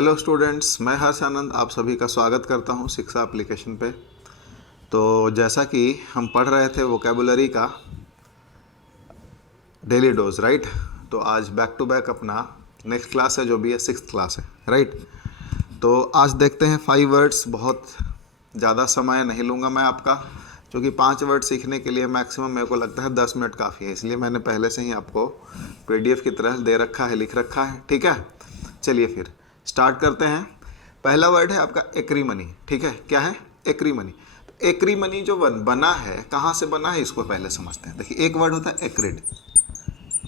Hello students, मैं हर्ष आनंद आप सभी का स्वागत करता हूं शिक्षा एप्लीकेशन पे। तो जैसा कि हम पढ़ रहे थे वोकेबुलरी का डेली डोज, राइट। तो आज बैक टू बैक अपना नेक्स्ट क्लास है जो भी है 6th क्लास है, राइट। तो आज देखते हैं 5 वर्ड्स। बहुत ज़्यादा समय नहीं लूँगा मैं आपका, क्योंकि 5 वर्ड सीखने के लिए मैक्सिमम मेरे को लगता है 10 मिनट काफ़ी है, इसलिए मैंने पहले से ही आपको PDF की तरह दे रखा है, लिख रखा है, ठीक है। चलिए फिर स्टार्ट करते हैं। पहला वर्ड है आपका एक्रीमनी, ठीक है। क्या है? एक्रीमनी। तो एक्रीमनी जो बना है, कहाँ से बना है इसको पहले समझते हैं। देखिए, एक वर्ड होता है एक्रिड।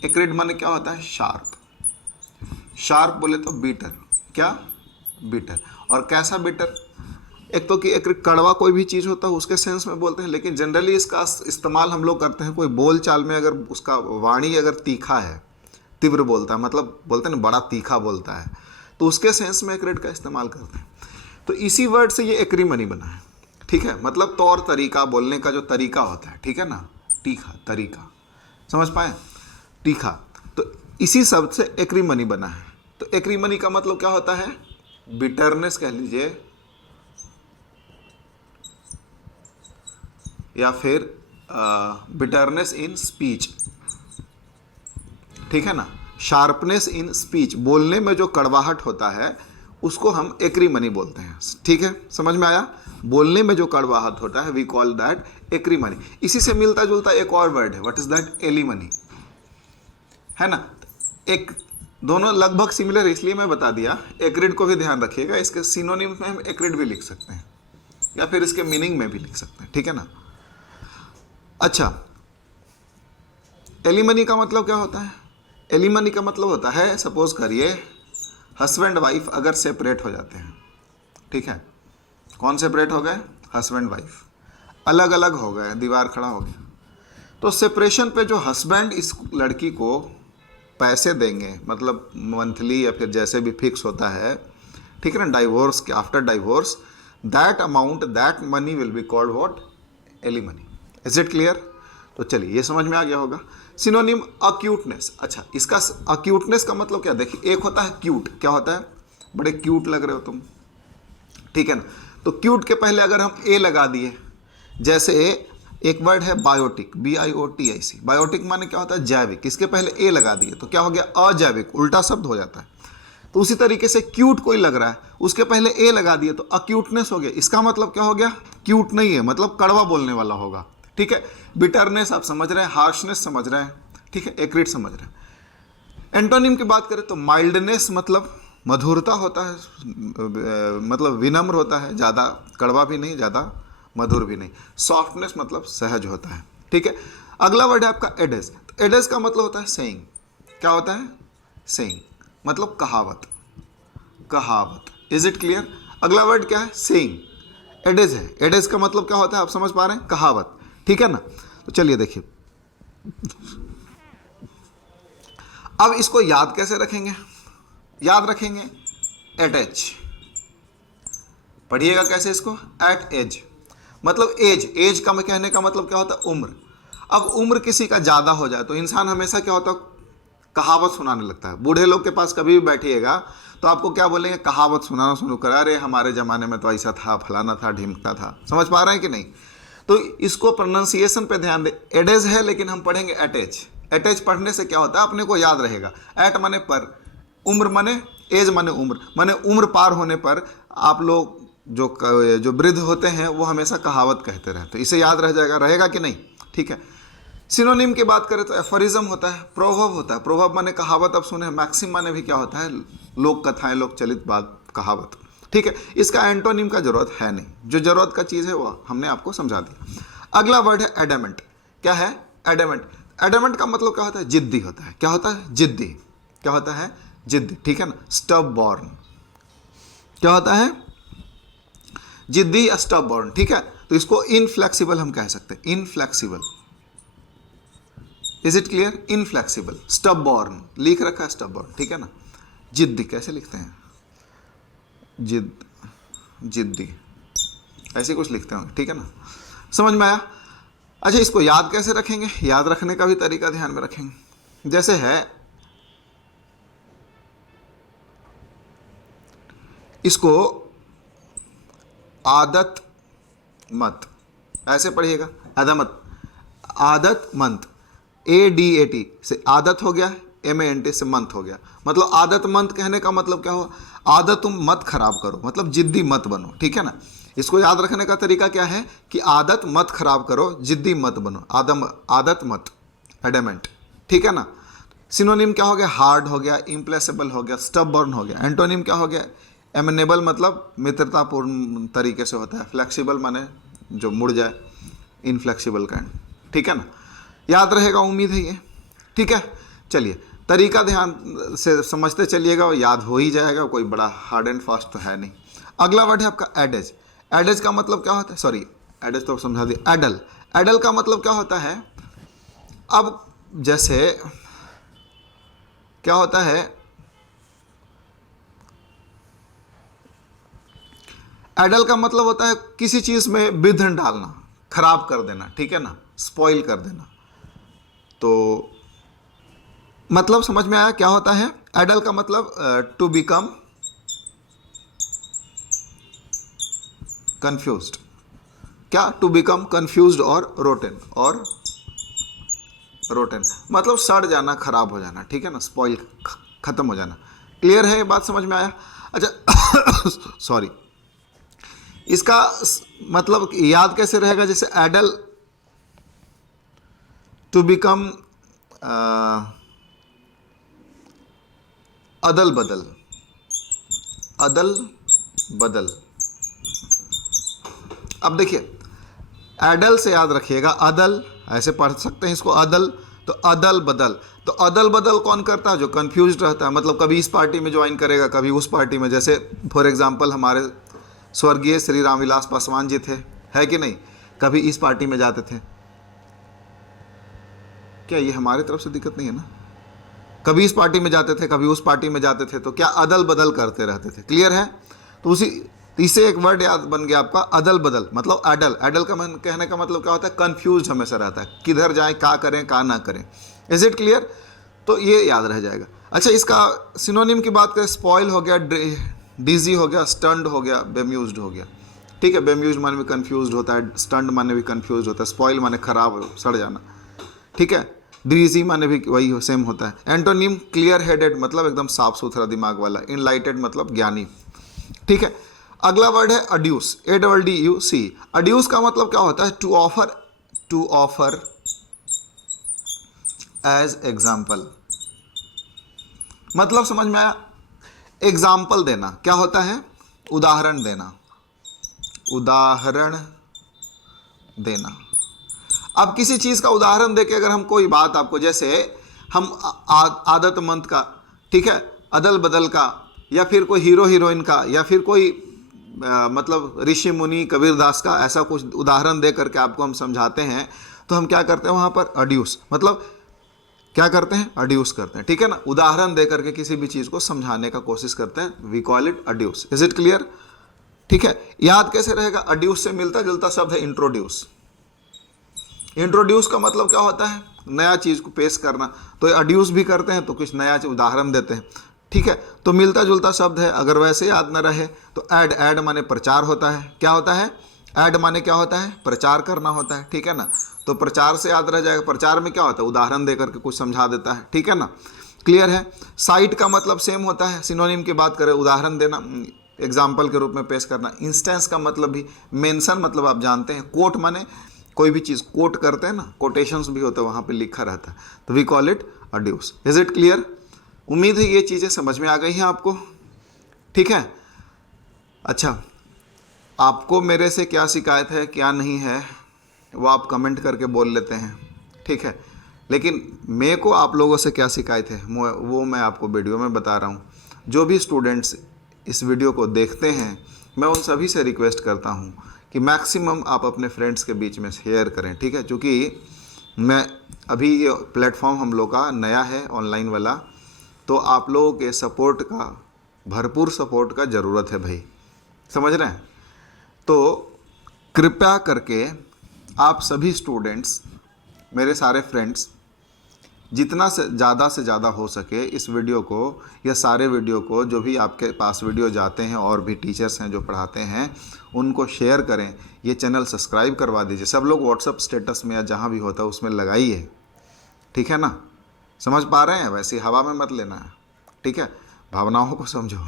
एक्रिड माने क्या होता है? शार्प। शार्प बोले तो बीटर। क्या? बीटर। और कैसा बीटर? एक तो कि एक्रिड कड़वा कोई भी चीज़ होता है उसके सेंस में बोलते हैं, लेकिन जनरली इसका इस्तेमाल हम लोग करते हैं कोई बोल चाल में, अगर उसका वाणी अगर तीखा है, तीव्र बोलता है, मतलब बोलते हैं ना बड़ा तीखा बोलता है, तो उसके सेंस में एक्रिड का इस्तेमाल करते हैं। तो इसी वर्ड से ये एक्रीमनी बना है, ठीक है। मतलब तौर तरीका, बोलने का जो तरीका होता है, ठीक है ना, तीखा तरीका, समझ पाए? तीखा। तो इसी शब्द से एक्रीमनी बना है। तो एक्रीमनी का मतलब क्या होता है? बिटरनेस कह लीजिए, या फिर बिटरनेस इन स्पीच, ठीक है ना। शार्पनेस इन स्पीच, बोलने में जो कड़वाहट होता है उसको हम एक्रीमनी बोलते हैं, ठीक है। समझ में आया? बोलने में जो कड़वाहट होता है वी कॉल दैट एक्रीमनी। इसी से मिलता जुलता एक और वर्ड है, व्हाट इज दैट? एलिमनी, है ना। एक दोनों लगभग सिमिलर, इसलिए मैं बता दिया। एक्रिड को भी ध्यान रखिएगा, इसके सिनोनिम में हम एक्रिड भी लिख सकते हैं या फिर इसके मीनिंग में भी लिख सकते हैं, ठीक है ना। अच्छा, एलिमनी का मतलब क्या होता है? एलिमनी का मतलब होता है, सपोज करिए हस्बैंड वाइफ अगर सेपरेट हो जाते हैं, ठीक है। कौन सेपरेट हो गए? हस्बैंड वाइफ अलग अलग हो गए, दीवार खड़ा हो गया। तो सेपरेशन पे जो हस्बैंड इस लड़की को पैसे देंगे, मतलब मंथली या फिर जैसे भी फिक्स होता है, ठीक है ना, डाइवोर्स के after divorce, that amount, that money will be called what? Alimony. Is it clear? तो चलिए, ये समझ में आ गया होगा। सिनोनिम अक्यूटनेस। अच्छा, इसका अक्यूटनेस का मतलब क्या? देखिए, एक होता है क्यूट। क्या होता है? बड़े क्यूट लग रहे हो तुम, ठीक है ना। तो क्यूट के पहले अगर हम ए लगा दिए, जैसे एक वर्ड है बायोटिक, BIOTIC। बायोटिक माने क्या होता है? जैविक। इसके पहले ए लगा दिए तो क्या हो गया? अजैविक, उल्टा शब्द हो जाता है। तो उसी तरीके से क्यूट कोई लग रहा है, उसके पहले ए लगा दिए तो अक्यूटनेस हो गया। इसका मतलब क्या हो गया? क्यूट नहीं है, मतलब कड़वा बोलने वाला होगा, ठीक है। बिटरनेस आप समझ रहे हैं, हार्शनेस समझ रहे हैं, ठीक है, एक्रिड समझ रहे हैं। एंटोनिम की बात करें तो माइल्डनेस मतलब मधुरता होता है, मतलब विनम्र होता है, ज़्यादा कड़वा भी नहीं, ज़्यादा मधुर भी नहीं। सॉफ्टनेस मतलब सहज होता है, ठीक है। अगला वर्ड है आपका एडेज। एडेज का मतलब होता है सेइंग। क्या होता है? सेइंग मतलब कहावत, कहावत। Is it clear? अगला वर्ड क्या है? सेइंग। एडेज है। एडेज का मतलब क्या होता है? आप समझ पा रहे हैं? कहावत, ठीक है ना। तो चलिए देखिए, अब इसको याद कैसे रखेंगे? याद रखेंगे एट एज। पढ़िएगा कैसे इसको? एट एज मतलब एज। एज का कहने का मतलब क्या होता है? उम्र। अब उम्र किसी का ज़्यादा हो जाए तो इंसान हमेशा क्या होता है? कहावत सुनाने लगता है। बूढ़े लोग के पास कभी भी बैठिएगा तो आपको क्या बोलेंगे? कहावत सुनाना शुरू करा, अरे हमारे ज़माने में तो ऐसा था, फलाना था, ढिमका था। समझ पा रहे हैं कि नहीं? तो इसको प्रोनाउंसिएशन पे ध्यान दे। एडेज है लेकिन हम पढ़ेंगे एटेज। एटेज पढ़ने से क्या होता है? अपने को याद रहेगा। एट माने पर, उम्र माने, एज माने उम्र, माने उम्र पार होने पर आप लोग जो वृद्ध होते हैं वो हमेशा कहावत कहते रहते हैं। इसे याद रह जाएगा, रहेगा कि नहीं? ठीक है। सिनोनिम की बात करें तो एफरिज्म होता है, प्रोवर्ब होता है। प्रोवर्ब माने कहावत, अब सुने। मैक्सिम माने भी क्या होता है? लोक कथाएं, लोक चलित बात, कहावत, ठीक है। इसका एंटोनिम का जरूरत है नहीं, जो जरूरत का चीज़ है वो हमने आपको समझा दिया। अगला वर्ड है एडामेंट। क्या है? एडामेंट। एडामेंट का मतलब क्या होता है? जिद्दी होता है। क्या होता है? जिद्दी। क्या होता है? जिद्दी, ठीक है ना। स्टबबॉर्न। क्या होता है? जिद्दी या स्टबबॉर्न, ठीक है। तो इसको इनफ्लेक्सिबल हम कह सकते हैं, inflexible. Is it clear? Inflexible. Stubborn लिख रखा है, स्टबबॉर्न, ठीक है ना। जिद्दी कैसे लिखते हैं? जिद्दी, ऐसे कुछ लिखते होंगे, ठीक है ना। समझ में आया? अच्छा, इसको याद कैसे रखेंगे? याद रखने का भी तरीका ध्यान में रखेंगे। जैसे है इसको आदत मत ऐसे पढ़िएगा, आदमत, आदत मंत, ADAT से आदत हो गया, MANT से मंथ हो गया। मतलब आदत मंत कहने का मतलब क्या हुआ, आदत तुम मत खराब करो, मतलब जिद्दी मत बनो, ठीक है ना। इसको याद रखने का तरीका क्या है कि आदत मत खराब करो, जिद्दी मत बनो, आदत मत, एडेमेंट, ठीक है ना। सिनोनिम क्या हो गया, हार्ड हो गया, इम्प्लेसेबल हो गया, स्टबबर्न हो गया। एंटोनिम क्या हो गया, एमेनेबल मतलब मित्रतापूर्ण तरीके से होता है, फ्लेक्सिबल माने जो मुड़ जाए, इनफ्लेक्सिबल काइंड, ठीक है ना। याद रहेगा उम्मीद है ये, ठीक है। चलिए तरीका ध्यान से समझते चलिएगा और याद हो ही जाएगा, कोई बड़ा हार्ड एंड फास्ट तो है नहीं। अगला वर्ड है आपका एडेज। एडेज का मतलब क्या होता है, सॉरी एडेज तो समझा दिया, एडल। एडल का मतलब क्या होता है, अब जैसे क्या होता है, एडल का मतलब होता है किसी चीज में विघ्न डालना, खराब कर देना, ठीक है ना, स्पॉइल कर देना। तो मतलब समझ में आया क्या होता है, एडल का मतलब टू बिकम कंफ्यूज्ड, क्या, टू बिकम कंफ्यूज्ड और रोटन, और रोटन मतलब सड़ जाना, खराब हो जाना, ठीक है ना, स्पॉइल, खत्म हो जाना। क्लियर है ये बात, समझ में आया। अच्छा सॉरी, इसका मतलब याद कैसे रहेगा, जैसे एडल टू बिकम अदल बदल, अदल बदल। अब देखिए एडल से याद रखिएगा, अदल ऐसे पढ़ सकते हैं इसको, अदल, तो अदल बदल। तो अदल बदल कौन करता है, जो कंफ्यूज रहता है, मतलब कभी इस पार्टी में ज्वाइन करेगा, कभी उस पार्टी में। जैसे फॉर एग्जांपल हमारे स्वर्गीय श्री रामविलास पासवान जी थे, है कि नहीं, कभी इस पार्टी में जाते थे, क्या ये हमारे तरफ से दिक्कत नहीं है ना, कभी इस पार्टी में जाते थे, कभी उस पार्टी में जाते थे, तो क्या अदल बदल करते रहते थे। क्लियर है, तो उसी इससे एक वर्ड याद बन गया आपका, अदल बदल, मतलब एडल। एडल का कहने का मतलब क्या होता है, कंफ्यूज हमेशा रहता है, किधर जाए, क्या करें, क्या ना करें। इज इट क्लियर, तो ये याद रह जाएगा। अच्छा इसका सिनोनिम की बात करें, स्पॉइल हो गया, डिजी हो गया, स्टंड हो गया, बेम्यूज्ड हो गया, ठीक है। बेम्यूज्ड माने भी कंफ्यूज होता है, स्टंड माने भी कंफ्यूज होता है, स्पॉइल माने खराब हो, सड़ जाना, ठीक है। ड्रीजी माने भी वही सेम होता है। एंटोनिम क्लियर हेडेड मतलब एकदम साफ सुथरा दिमाग वाला, इनलाइटेड मतलब ज्ञानी, ठीक है। अगला वर्ड है अड्यूस, ADDUC। अड्यूस का मतलब क्या होता है, to offer, to offer as example, मतलब समझ में आया, एग्जाम्पल देना, क्या होता है, उदाहरण देना, उदाहरण देना। अब किसी चीज का उदाहरण देके अगर हम कोई बात आपको, जैसे हम आदतमंद का, ठीक है, अदल बदल का, या फिर कोई हीरो हीरोइन का, या फिर कोई मतलब ऋषि मुनि कबीरदास का, ऐसा कुछ उदाहरण दे करके आपको हम समझाते हैं, तो हम क्या करते हैं वहां पर, अड्यूस, मतलब क्या करते हैं, अड्यूस करते हैं, ठीक है ना। उदाहरण दे करके किसी भी चीज को समझाने का कोशिश करते हैं, we call it adduce. Is it clear, ठीक है। याद कैसे रहेगा, अड्यूस से मिलता जुलता शब्द है इंट्रोड्यूस। इंट्रोड्यूस का मतलब क्या होता है, नया चीज को पेश करना, तो अड्यूस भी करते हैं, तो कुछ नया उदाहरण देते हैं, ठीक है। तो मिलता जुलता शब्द है, अगर वैसे याद न रहे तो ऐड, ऐड माने प्रचार होता है, क्या होता है, ऐड माने क्या होता है, प्रचार करना होता है, ठीक है ना। तो प्रचार से याद रह जाएगा, प्रचार में क्या होता है, उदाहरण देकर के कुछ समझा देता है, ठीक है ना। क्लियर है। साइट का मतलब सेम होता है, सिनोनिम की बात करें, उदाहरण देना, एग्जाम्पल के रूप में पेश करना। इंस्टेंस का मतलब भी, मेंशन मतलब आप जानते हैं, कोट माने कोई भी चीज कोट करते हैं ना, कोटेशंस भी होते हैं, वहां पे लिखा रहता है, तो we call it adduce. Is it clear, उम्मीद है ये चीजें समझ में आ गई हैं आपको, ठीक है। अच्छा आपको मेरे से क्या शिकायत है, क्या नहीं है, वो आप कमेंट करके बोल लेते हैं, ठीक है। लेकिन मेरे को आप लोगों से क्या शिकायत है वो मैं आपको वीडियो में बता रहा हूँ। जो भी स्टूडेंट्स इस वीडियो को देखते हैं, मैं उन सभी से रिक्वेस्ट करता हूँ कि मैक्सिमम आप अपने फ्रेंड्स के बीच में शेयर करें, ठीक है। क्योंकि मैं अभी ये प्लेटफॉर्म हम लोग का नया है, ऑनलाइन वाला, तो आप लोगों के सपोर्ट का, भरपूर सपोर्ट का ज़रूरत है भाई, समझ रहे हैं। तो कृपया करके आप सभी स्टूडेंट्स, मेरे सारे फ्रेंड्स, जितना से ज़्यादा हो सके इस वीडियो को या सारे वीडियो को, जो भी आपके पास वीडियो जाते हैं और भी टीचर्स हैं जो पढ़ाते हैं, उनको शेयर करें। ये चैनल सब्सक्राइब करवा दीजिए। सब लोग व्हाट्सअप स्टेटस में या जहाँ भी होता है उसमें लगाइए, ठीक है ना। समझ पा रहे हैं? वैसे हवा में मत लेना है, ठीक है, भावनाओं को समझो,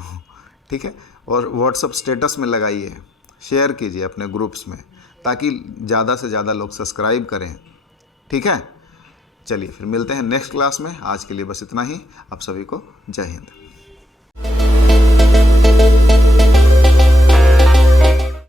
ठीक है। और व्हाट्सअप स्टेटस में लगाइए, शेयर कीजिए अपने ग्रुप्स में, ताकि ज़्यादा से ज़्यादा लोग सब्सक्राइब करें, ठीक है। चलिए फिर मिलते हैं नेक्स्ट क्लास में। आज के लिए बस इतना ही। आप सभी को जय हिंद।